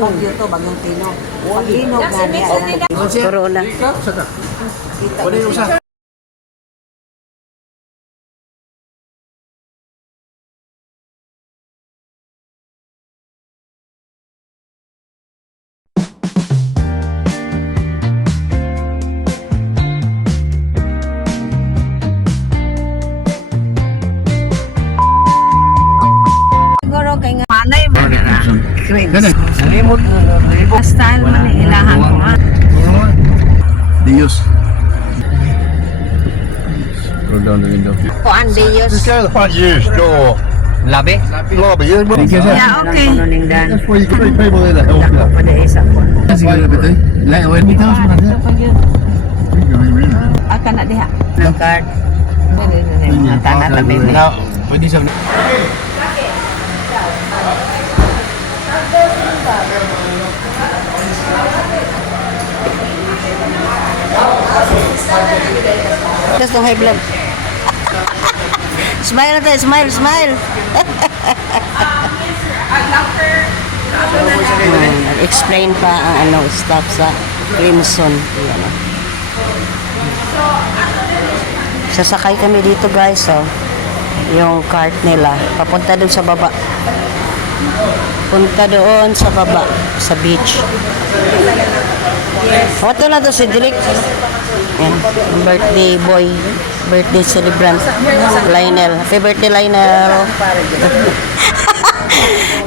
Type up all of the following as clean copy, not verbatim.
Bagyo to, bagyong Tino. Paglinog na niya. Corona. Siguro kay nga manay mo na cribs. Limot na. Style man ni ilahan ko ha. Dios. Roll down the window. Kuan Dios. Yes, door. Labi? Lobby, yeah. Yeah, okay. That's where you can bring people in the house. Pada isa ko. Akan na diha. Ng card. Tanah tabi. Now, pwede siya. Just no high blood. Smile na tayo, smile, smile. Explain pa ang staff sa Crimson. Yan. Sasakay kami dito guys, oh. Yung cart nila. Papunta doon sa baba. Punta doon sa baba, sa beach. Ito na to si Dilek. Yan, birthday boy, birthday celebrant, Lionel. Happy birthday, Lionel.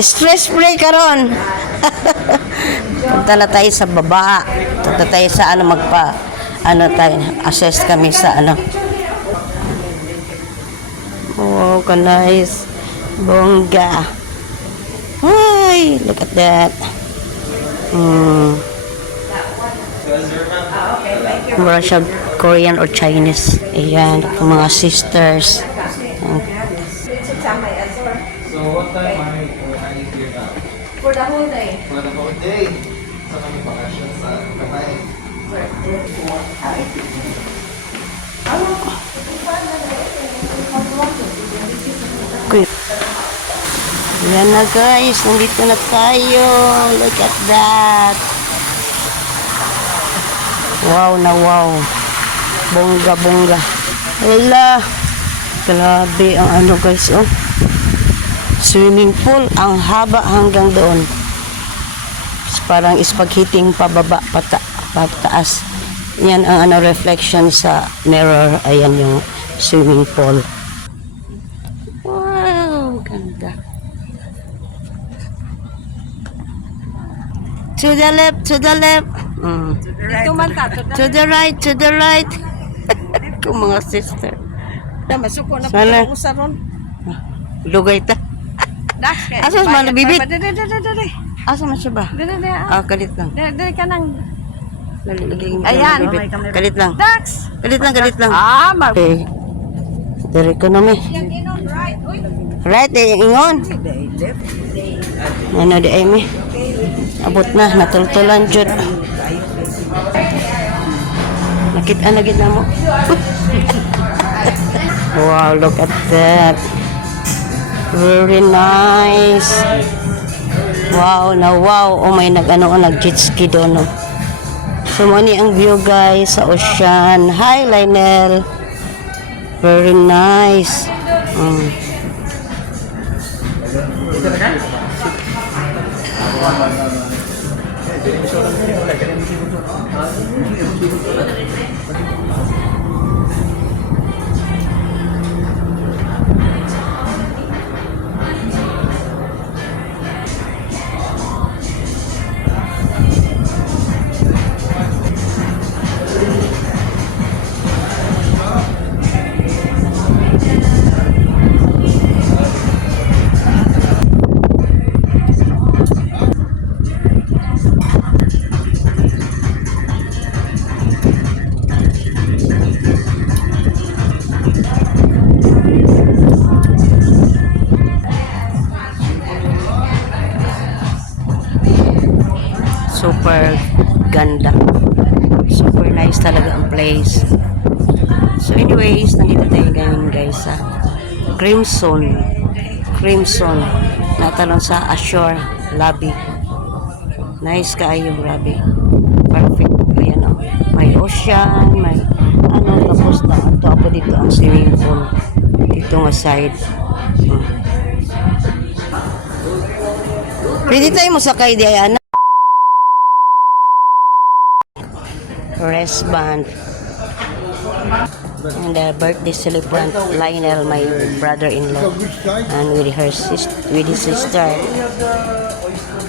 Stress free ka ron. Punta na tayo sa baba. Punta tayo sa tayo, assess kami sa Wow, ka nice. Bongga. Hi, look at that. Russia, Korean or Chinese. Ayan, mga sisters. So what time are you here now? For the whole day. For the whole day. So kami bakasyon sa Kamay. Ayan na guys, nandito na tayo. Look at that. Wow na wow. Bongga bongga. Hala. Grabe ang guys, oh. Swimming pool, ang haba hanggang doon. Parang spaghetti pababa, pataas. Yan ang reflection sa mirror. Ayan yung swimming pool. Wow, ganda. To the left, to the left. Dito man ta. To the right, to the right. Kung mga sister. Masuko na Sana. po sa ron. Lugay ta. Asa man nabibit? Asa man siya ba? Kalit lang. Dali ka nang. Ayan. Kalit lang. Dax. Kalit lang. Mag. Okay. Dari ko na may. Right, ingon. Ano di ay may. Abot na, natultulan jud. Nakita na gid na mo. Wow, look at that. Very nice. Wow, na wow. Oh may nag-jet ski doon. No? So mani ang view guys sa ocean. Hi Lionel. Very nice. Super ganda. Super nice talaga ang place. So anyways, nandito tayo ngayon guys sa Crimson. Natalon sa Ashore Lobby. Nice kaayo, grabe. Perfect. Ayan o. May ocean, may ano, tapos na ito ako dito ang swimming pool. Dito nga side. Pwede tayo mo sakay di ay anak. Wristband. And the birthday celebrant Lionel, my brother-in-law, and with his sister.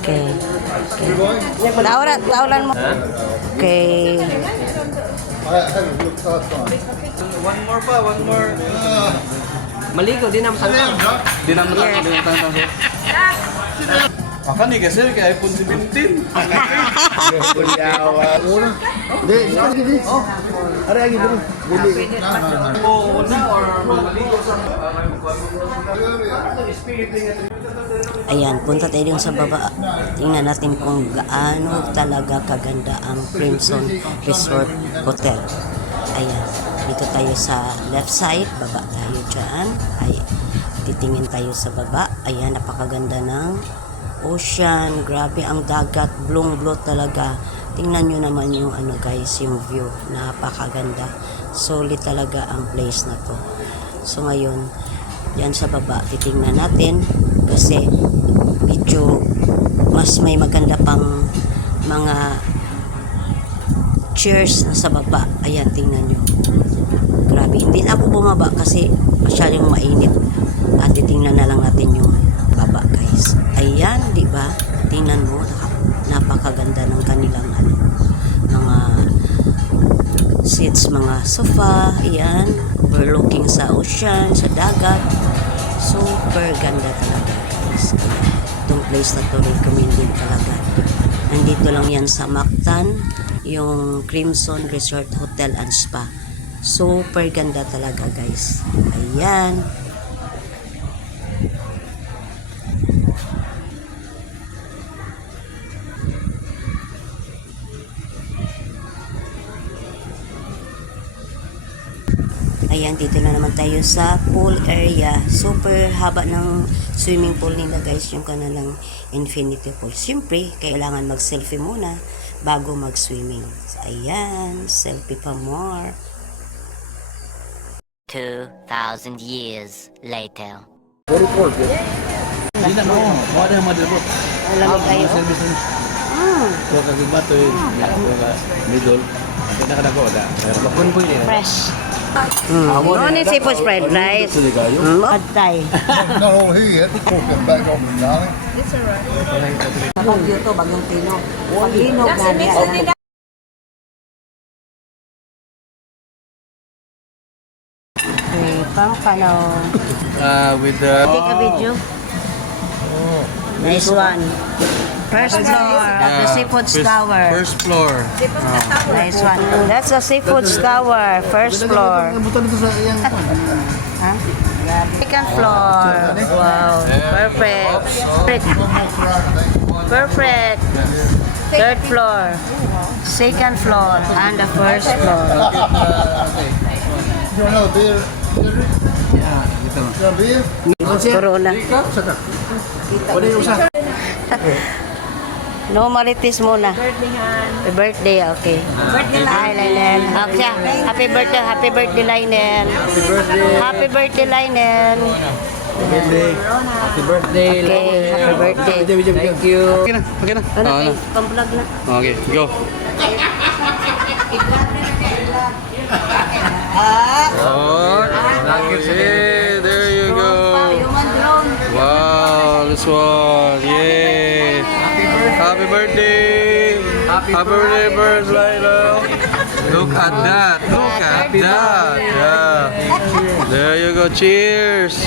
Okay. Taulan mo. Okay. One more. Maligo, di na masangkang. Di naman ako din tantang. Akan nih kasi kay iPhone 17. Ayan, punta tayo dun sa baba. Tingnan natin kung gaano talaga kaganda ang Crimson Resort Hotel. Ayan, dito tayo sa left side, baba tayo dyan. Ay, titingin tayo sa baba. Ayan, napakaganda ng ocean. Grabe ang dagat, blue talaga. Tingnan nyo naman yung ano guys, yung view. Napakaganda. Solid talaga ang place na to. So ngayon, yan sa baba, titingnan natin kasi medyo mas may maganda pang mga chairs na sa baba. Ayan, tingnan nyo. Grabe. Hindi na ako bumaba kasi masyadong mainit. At titingnan na lang natin yung baba, guys. Ayan, di ba? Tingnan mo, napakaganda ng kanilang ano, mga seats, mga sofa. Ayan, overlooking sa ocean, sa dagat. Super ganda talaga, guys. Itong place na to, recommended talaga. Nandito lang yan sa Mactan, yung Crimson Resort Hotel and Spa. Super ganda talaga, guys. Ayan. Ayan, dito na naman tayo sa pool area. Super haba ng swimming pool nila, guys, yung kanilang infinity pool. Siyempre, kailangan mag-selfie muna bago mag-swimming. So, ayan, selfie pa more. 2,000 years later. Hindi na mo. Mga na yung madalabot. Lamig kayo. Service na. Kung kagibat to yung middle. Nakadako na. Mapunpun niya. Fresh. Ano ni seafood fried rice? Adtay. Not all here. Talking back on the darling. Bagong dito, bagong tino. Pag-inog na niya. Okay, pang panaw. With the... Take a video. Nice one. First floor of the seafood tower. First floor. Nice one. That's the seafood tower. First floor. Huh? Second floor. Wow. Perfect. Perfect. Third floor. Second floor. And the first floor. You want another beer? Yeah, gitu. You want beer? Corona. No marites muna. Happy birthday, okay. Hi, Lionel. Okay. Happy birthday, Lionel. Happy birthday, Lionel. Happy birthday. Okay, happy birthday. Thank you. Okay na. Ano, pang-vlog na. Okay, go. Oh, yeah, there you go. Wow, this one, yeah. Happy birthday. Happy birthday, birds, Lionel. Look at that. Look at that. Yeah. There you go. Cheers.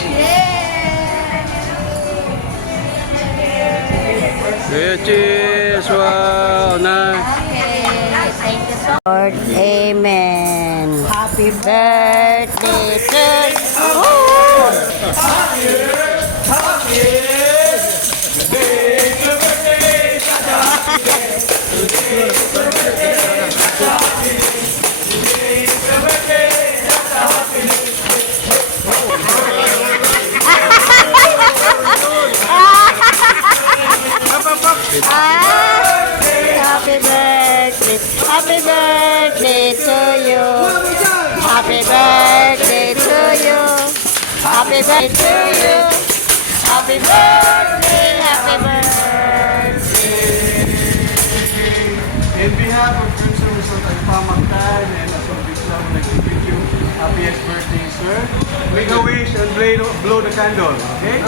Yeah, cheers. Wow, nice. Lord, amen. Happy birthday to you. Happy birthday to you. Happy birthday to you. Happy birthday to you. Happy birthday, happy birthday. In behalf of Crimson Resort at Pamangkan and Assumption Club, I'd like to wish you happiest birthday, sir. Make a wish and blow the candle, okay?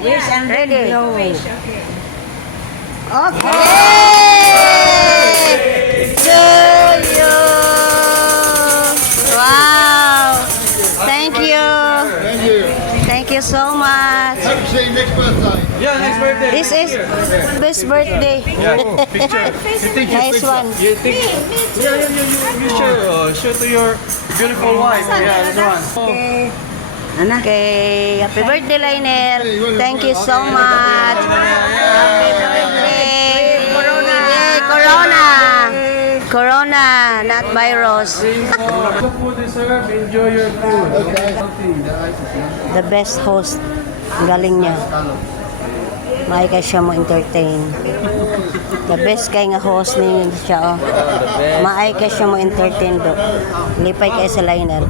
Wish and ready. Okay. To you. Wow. Thank you. Thank you so much. Yeah, next birthday. This is best birthday. Picture. Nice one. You show to your beautiful wife. Yeah, this one. Okay. Happy birthday, Lionel. Thank you so much. Happy birthday. Corona. Yay, Corona. Corona, not virus. The food is served. Enjoy your food. The best host. Galing niya. May ka siya mo entertain. The best kay nga host ni siya. Oh. Maay ka siya mo entertain do. Lipay kay sa Lionel.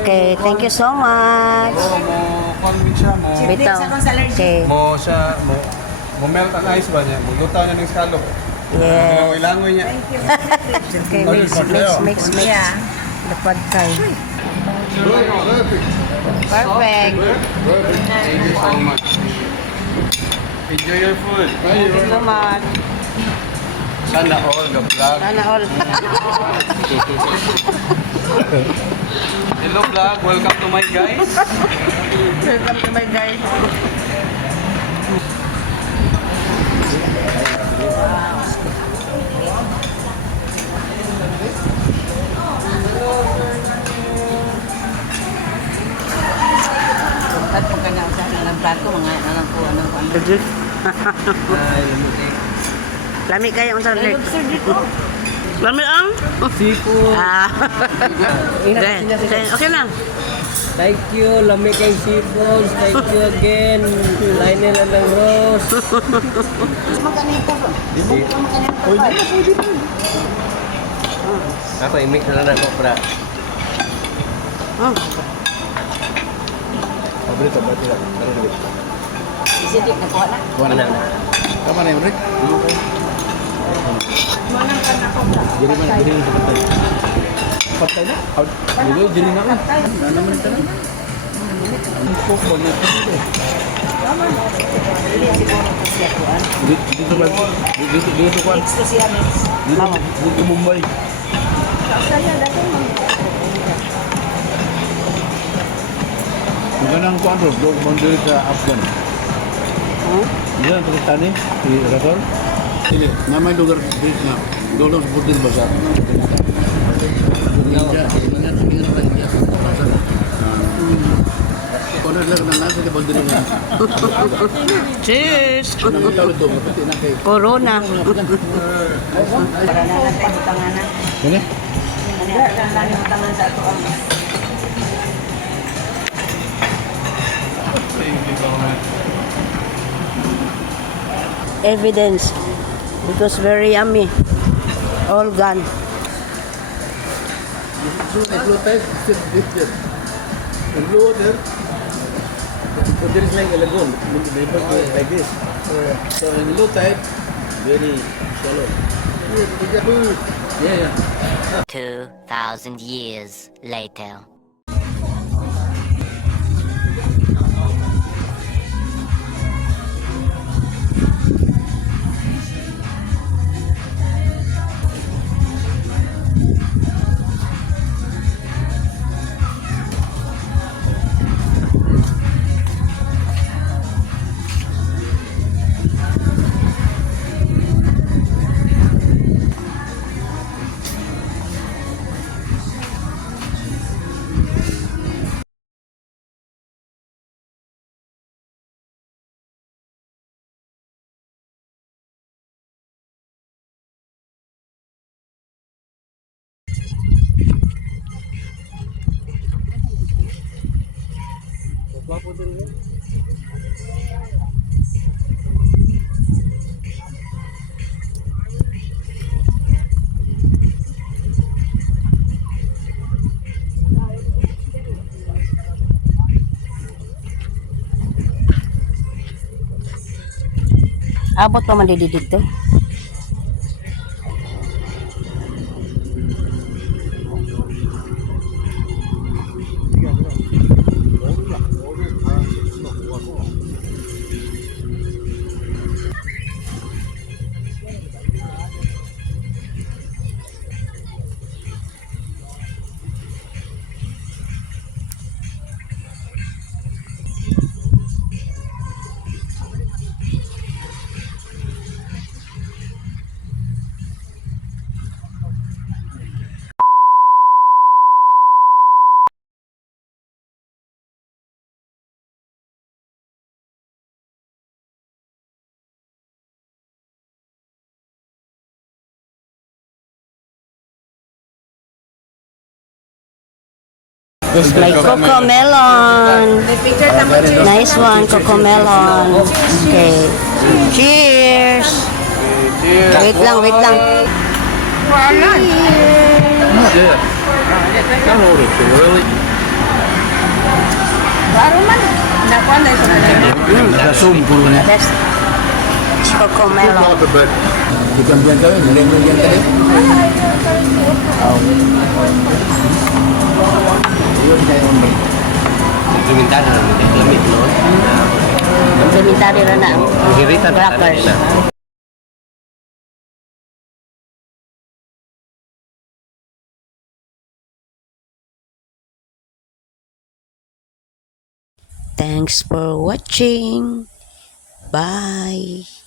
Okay, thank you so much. Convince siya mo. Bitaw. Okay. Mo siya mo melt ang ice ba niya? Mo luta niya ng scallop. Yes. Langoy niya. Okay, mix. Lapad kay. Perfect. Thank you so much. Enjoy your food. Thank you so much. Sana all the vlog. Sana all. Hello vlog, welcome to my guys. Welcome to my guys. At pag kanya sa nagplano ko, mga alam ko, ano. Lami kayo ang sarili. Lami ang? Seafood. Ah. Okay na. Thank you, lamig kay seafood. Thank you again. Lionel and ng Rose. Ako, i-mix na lang ako para. Paborito, ba't sila? Pero dito. Isitik na po na. Kuha na lang. Tama na yung Rick. Jadi mana? Jadi ni patay. Patay na? Dito, jadi na ka. Ano naman ito na? Ang poko na ito dito. Dito ba? Dito ko. Next to siya, next. Dito Mumbai. Magandang kwanto, blog mandiri sa Afghan. Yan, tani, di Rasol. Ini, nama lugar na, dolong sebutin besar. Kau nak lihat nasi di bandiri ni. Cheers! Nak tahu tu, pati nak kay. Corona. Para na natin utangan na. Ini, Ano yung lang yung utangan sa ito. Evidence. It was very yummy. All gone. low tide, different. The low there, so there is like a lagoon, like this. So in low tide, very shallow. Yeah. 2,000 years later. Abot pa man dito. This my coco melon. Nice one, coco melon. Okay. Cheers. Cheers. Wait lang. Yeah. Don't hold it too early. Baru man. Nakuha na ito na. Naka-zoom ko na. Yes. Coco melon. Bukan bulan kawin, bulan yang tadi. Yun kayo ang Elementary na ang crackers. Thanks for watching. Bye.